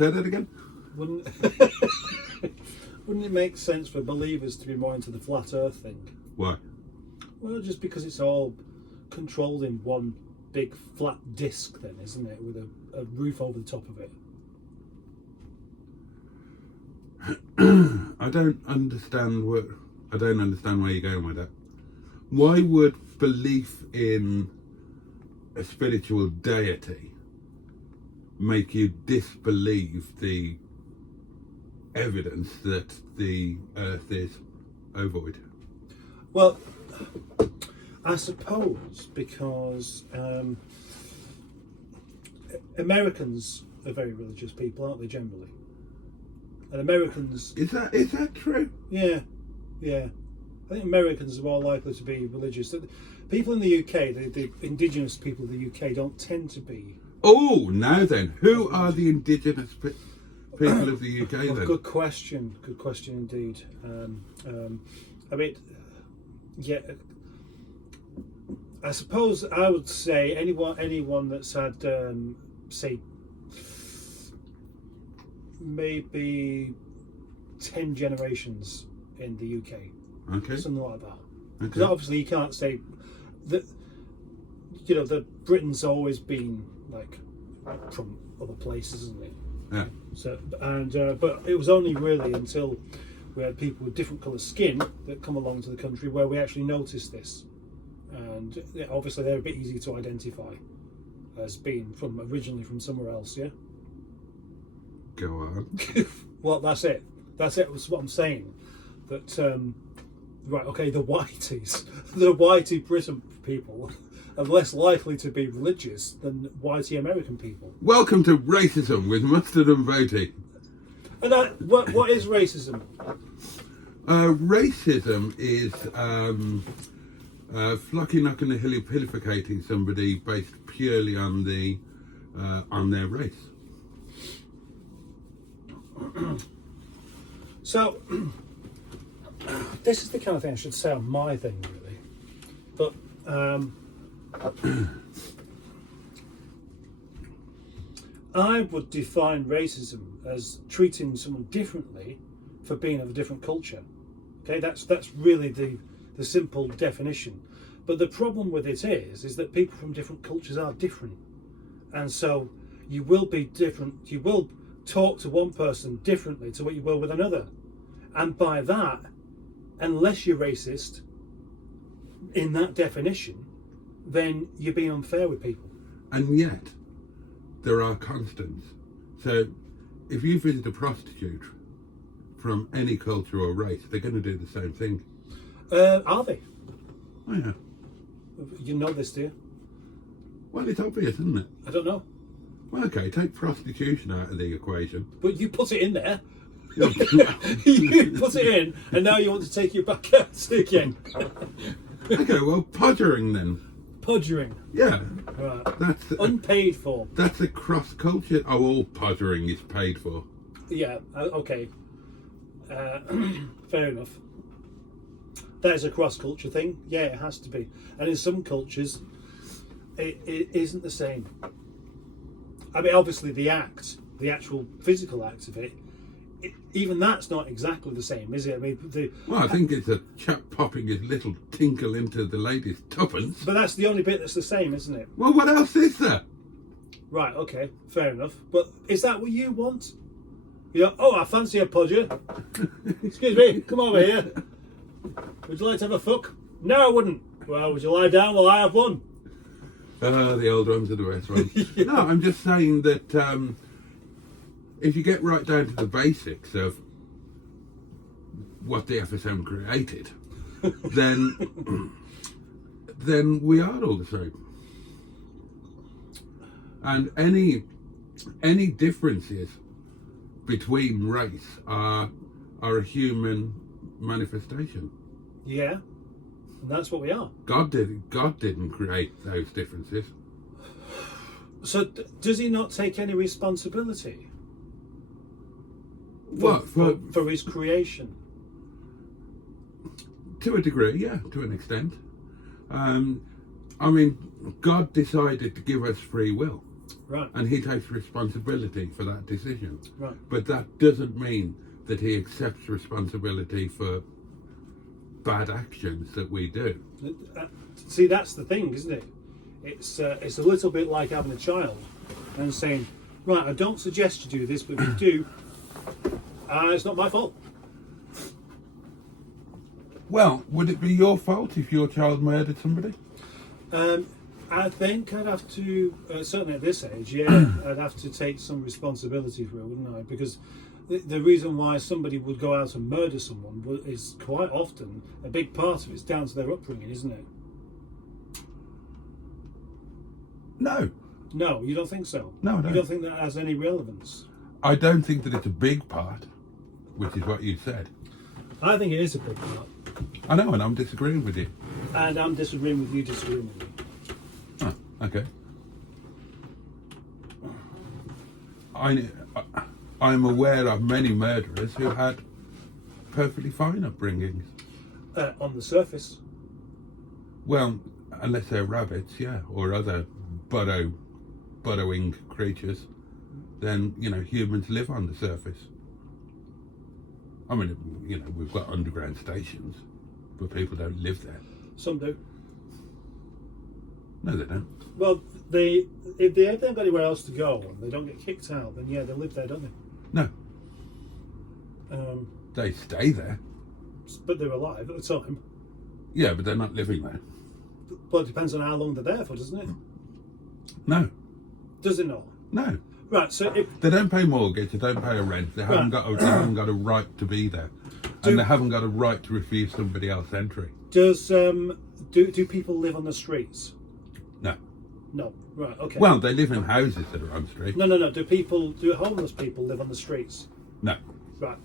Say that again? Wouldn't it make sense for believers to be more into the flat earth thing? Why? Well, just because it's all controlled in one big flat disc then, isn't it? With a roof over the top of it. I don't understand where you're going with that. Why would belief in a spiritual deity make you disbelieve the evidence that the earth is ovoid? Well, I suppose because Americans are very religious people, aren't they, generally? And Americans... Is that true? Yeah. I think Americans are more likely to be religious. People in the UK, the indigenous people of the UK, don't tend to be. Oh, now then, who are the indigenous people of the UK then? Good question indeed. I mean, yeah, I suppose I would say anyone that's had, say, maybe 10 generations in the UK. Okay. Something like that. Because obviously you can't say that, you know, that Britain's always been like from other places, isn't it? Yeah. So but it was only really until we had people with different colour skin that come along to the country where we actually noticed this, and obviously they're a bit easy to identify as being originally from somewhere else. Yeah. Go on. Well, that's it. That's what I'm saying. That right, okay, the whitey Britain people are less likely to be religious than whitey American people. Welcome to Racism with Mustard and Boaty. And what is racism? Racism is flucky knocking and hilificating somebody based purely on their race. So this is the kind of thing I should say on my thing, really. But I would define racism as treating someone differently for being of a different culture. Okay, that's really the simple definition. But the problem with it is that people from different cultures are different, and so you will be different. You will talk to one person differently to what you will with another, and by that, unless you're racist in that definition, then you're being unfair with people. And yet there are constants. So if you visit a prostitute from any culture or race, they're going to do the same thing. Are they? Oh yeah. You know this, do you? Well, it's obvious, isn't it? I don't know. Well, okay, take prostitution out of the equation. But you put it in there. You put it in, and now you want to take it back out again. Okay, well, podgering then. Podgering. Yeah. Right. That's unpaid for. That's a cross culture. Oh, all podgering is paid for. Yeah. Okay. Fair enough. That is a cross culture thing. Yeah, it has to be. And in some cultures, it isn't the same. I mean, obviously, the actual physical act of it, even that's not exactly the same, is it? I mean, well, I think it's a chap popping his little tinkle into the lady's tuppence. But that's the only bit that's the same, isn't it? Well, what else is there? Right, okay, fair enough. But is that what you want? You know, oh, I fancy a podger. Excuse me, come over here. Would you like to have a fuck? No, I wouldn't. Well, would you lie down while I have one? The old ones are the best ones. Yeah. No, I'm just saying that if you get right down to the basics of what the FSM created, then we are all the same. And any differences between race are a human manifestation. Yeah, and that's what we are. God didn't create those differences. So does he not take any responsibility? For his creation? To a degree, yeah, to an extent. I mean, God decided to give us free will. Right. And he takes responsibility for that decision. Right. But that doesn't mean that he accepts responsibility for bad actions that we do. See, that's the thing, isn't it? It's a little bit like having a child and saying, right, I don't suggest you do this, but if you do, it's not my fault. Well, would it be your fault if your child murdered somebody? I think I'd have to, certainly at this age, yeah, I'd have to take some responsibility for it, wouldn't I? Because the reason why somebody would go out and murder someone is quite often, a big part of it's down to their upbringing, isn't it? No. No, you don't think so? No, I don't. You don't think that has any relevance? I don't think that it's a big part, which is what you said. I think it is a big part. I know, and I'm disagreeing with you. And I'm disagreeing with you, disagreeing with me. Oh, okay. I'm aware of many murderers who had perfectly fine upbringings. On the surface. Well, unless they're rabbits, yeah, or other burrowing creatures, then, humans live on the surface. I mean, we've got underground stations, but people don't live there. Some do. No, they don't. Well, if they haven't got anywhere else to go and they don't get kicked out, then yeah, they live there, don't they? No. They stay there. But they're alive at the time. Yeah, but they're not living there. Well, it depends on how long they're there for, doesn't it? No. Does it not? No. Right, so if... They don't pay mortgage, they don't pay a rent, they haven't got a right to be there. And they haven't got a right to refuse somebody else entry. Does do people live on the streets? No. No. Right, okay. Well, they live in houses that are on streets. No. Do homeless people live on the streets? No. Right.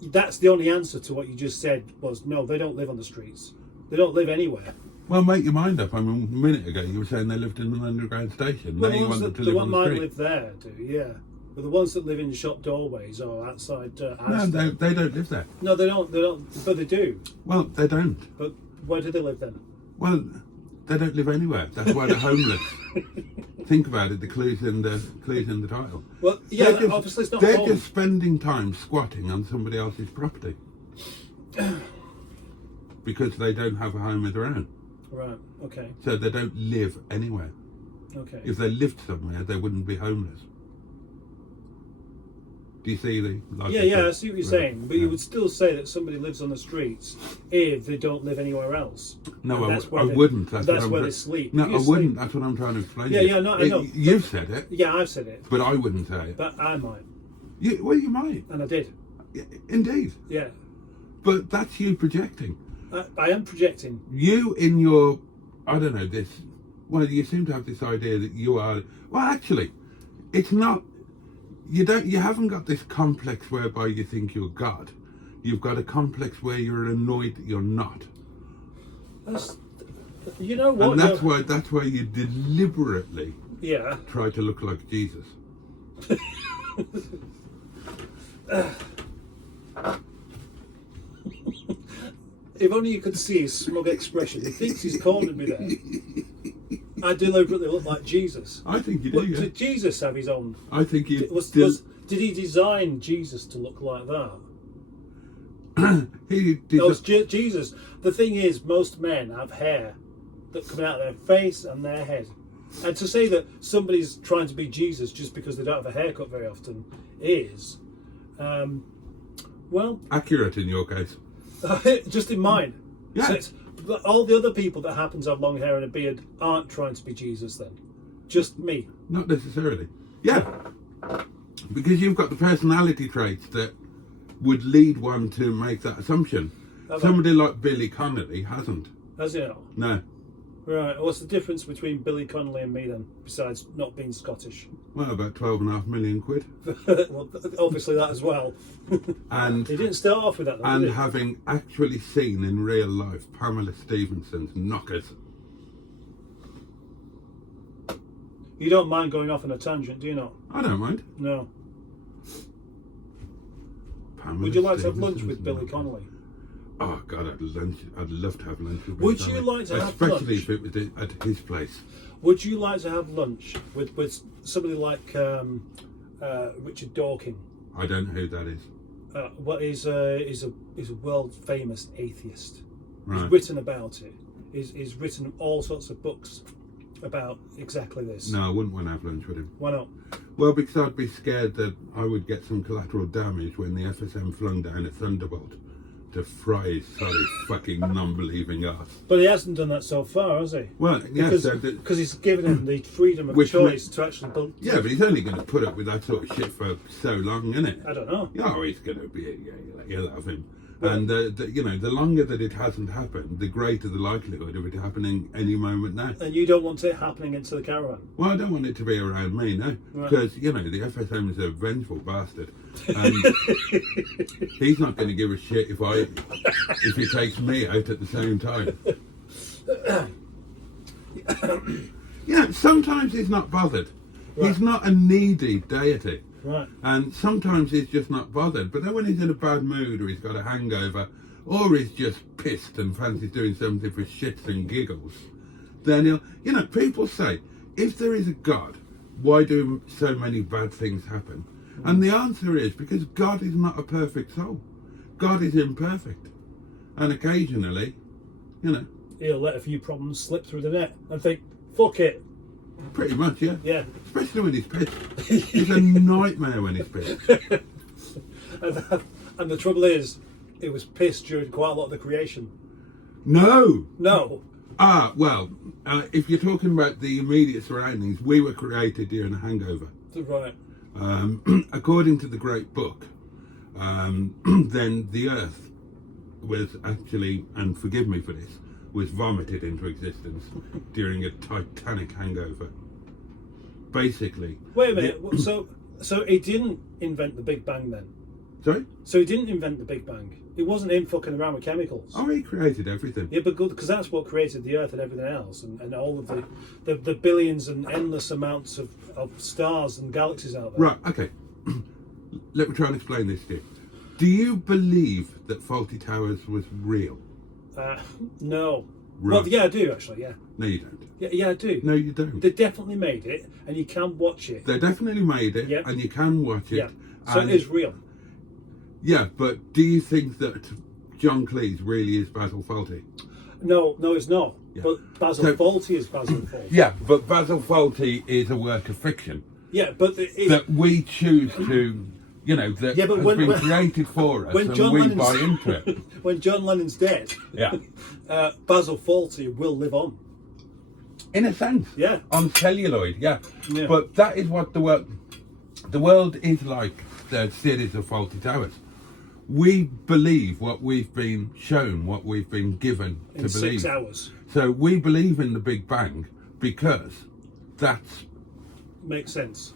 That's the only answer to what you just said was no, they don't live on the streets. They don't live anywhere. Well, make your mind up. I mean, a minute ago you were saying they lived in an underground station. Well, now you want them to live on the might street. live there, do yeah. But the ones that live in shop doorways or outside No, they don't live there. No, they don't. But they do. Well, they don't. But where do they live then? Well, they don't live anywhere. That's why they're homeless. Think about it. The clues in the title. Well, yeah, obviously it's not. They're home. just spending time squatting on somebody else's property because they don't have a home of their own. Right. Okay. So they don't live anywhere. Okay. If they lived somewhere, they wouldn't be homeless. Do you see the logic? Yeah, I see what you're saying. But you would still say that somebody lives on the streets if they don't live anywhere else. No, And I wouldn't. That's where they sleep. No, You I sleep- wouldn't. That's what I'm trying to explain. Yeah, to you. yeah, no, I know. You've said it, Yeah, I've said it. but I wouldn't say it. But I might. Well, you might. And I did. Yeah, indeed. Yeah. But that's you projecting. I am projecting. You in your, I don't know, this, well, you seem to have this idea that you are, well, actually, it's not, you haven't got this complex whereby you think you're God. You've got a complex where you're annoyed that you're not. You know what? And that's why you deliberately try to look like Jesus. If only you could see his smug expression. He thinks he's cornered me there. I deliberately look like Jesus. I think you do, yeah. Did Jesus have his own? I think you Did he design Jesus to look like that? he did. No, it's Jesus. The thing is, most men have hair that come out of their face and their head. And to say that somebody's trying to be Jesus just because they don't have a haircut very often is, well... accurate in your case. just in mine. Yeah. So all the other people that happen to have long hair and a beard aren't trying to be Jesus then. Just me. Not necessarily. Yeah. Because you've got the personality traits that would lead one to make that assumption. Somebody like Billy Connolly hasn't. Has he not? No. Right. What's the difference between Billy Connolly and me then, besides not being Scottish? Well, about 12.5 million quid. Well, obviously that as well. And he didn't start off with that, though, and did he? having actually seen in real life Pamela Stevenson's knockers. You don't mind going off on a tangent, do you not? I don't mind. No. Pamela Would you like to have lunch Stevenson's with Billy knockers. Connolly? Oh God, I'd love to have lunch with Would him, you like to have especially lunch? if it was at his place. Would you like to have lunch with somebody like Richard Dawkins? I don't know who that is. What is a world famous atheist. Right. He's written about it. He's written all sorts of books about exactly this. No, I wouldn't want to have lunch with him. Why not? Well, because I'd be scared that I would get some collateral damage when the FSM flung down a thunderbolt to fry his sorry fucking non-believing ass. But he hasn't done that so far, has he? Well, yes, because he's given him the freedom of Which choice to actually build. yeah, but he's only going to put up with that sort of shit for so long, isn't it? I don't know. Oh, he's going to be, you'll have him. And, the longer that it hasn't happened, the greater the likelihood of it happening any moment now. And you don't want it happening into the caravan. Well, I don't want it to be around me, no. Right. Because, the FSM is a vengeful bastard. And he's not going to give a shit if he takes me out at the same time. Sometimes he's not bothered. Right. He's not a needy deity. Right. And sometimes he's just not bothered. But then when he's in a bad mood or he's got a hangover or he's just pissed and fancies doing something for shits and giggles, then he'll, people say, if there is a God, why do so many bad things happen? And the answer is because God is not a perfect soul. God is imperfect. And occasionally, he'll let a few problems slip through the net and think, fuck it. Pretty much, yeah. Yeah. Especially when he's pissed. He's a nightmare when he's pissed. And the trouble is, it was pissed during quite a lot of the creation. No. No. If you're talking about the immediate surroundings, we were created during a hangover. Right. According to the great book, then the earth was actually, and forgive me for this, was vomited into existence during a titanic hangover. Basically. Wait a minute. So he didn't invent the Big Bang then? Sorry? So he didn't invent the Big Bang. It wasn't him fucking around with chemicals. Oh, he created everything. Yeah, but good, because that's what created the Earth and everything else, and all of the billions and endless amounts of stars and galaxies out there. Right, okay. Let me try and explain this to you. Do you believe that Fawlty Towers was real? No. Right. Well, yeah, I do actually. Yeah. No, you don't. Yeah, I do. No, you don't. They definitely made it, and you can watch it. They definitely made it, Yep. and you can watch it. Yeah. So it is real. Yeah, but do you think that John Cleese really is Basil Fawlty? No, it's not. Yeah. But Basil Fawlty is Basil Fawlty. Yeah, but Basil Fawlty is a work of fiction. Yeah, but that we choose to, that Yeah, but has when- been when- created for us, when and John we Lennon's- buy into it. when John Lennon's dead, Yeah. Basil Fawlty will live on. In a sense. Yeah. On celluloid, yeah. Yeah. But that is what the world is like, the series of Fawlty Towers. We believe what we've been shown, what we've been given In to believe. 6 hours. So we believe in the Big Bang because that's... Makes sense.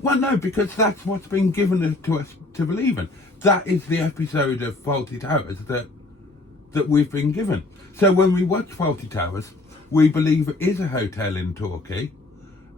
Well, no, because that's what's been given to us to believe in. That is the episode of Fawlty Towers that we've been given. So when we watch Fawlty Towers, we believe it is a hotel in Torquay,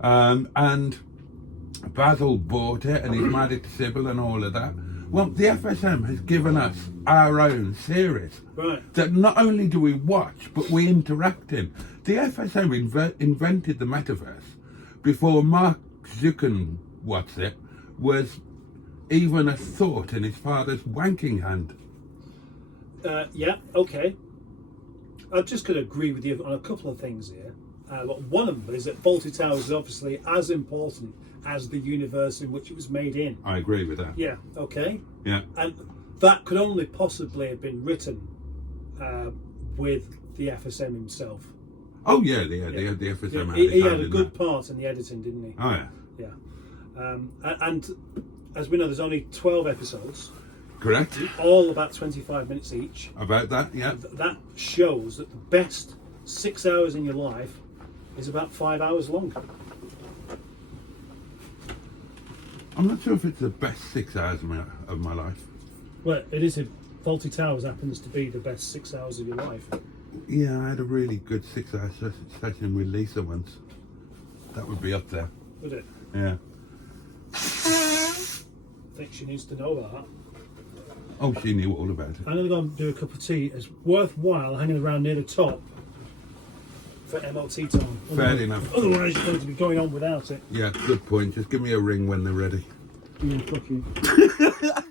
and Basil bought it and he's married to Sybil and all of that. Well, the FSM has given us our own series Right. that not only do we watch, but we interact in. The FSM invented the metaverse before Mark Zuckerberg was even a thought in his father's wanking hand. Yeah, okay. I'm just going to agree with you on a couple of things here. But one of them is that Fawlty Towers is obviously as important as the universe in which it was made in. I agree with that. Yeah, okay. Yeah. And that could only possibly have been written with the FSM himself. Oh yeah, the FSM had He his had hand a in good that. part in the editing, didn't he? Oh yeah. Yeah. And as we know, there's only 12 episodes, Correct. all about 25 minutes each. About that, yeah. That shows that the best 6 hours in your life is about 5 hours long. I'm not sure if it's the best 6 hours of my life. Well, it is if Fawlty Towers happens to be the best 6 hours of your life. Yeah, I had a really good 6 hour session with Lisa once. That would be up there. Would it? Yeah. I think she needs to know that. Oh, she knew all about it. I'm going to go and do a cup of tea. It's worthwhile hanging around near the top for MLT time. Fair enough. Otherwise, you're going to be going on without it. Yeah, good point. Just give me a ring when they're ready. Yeah, fuck you.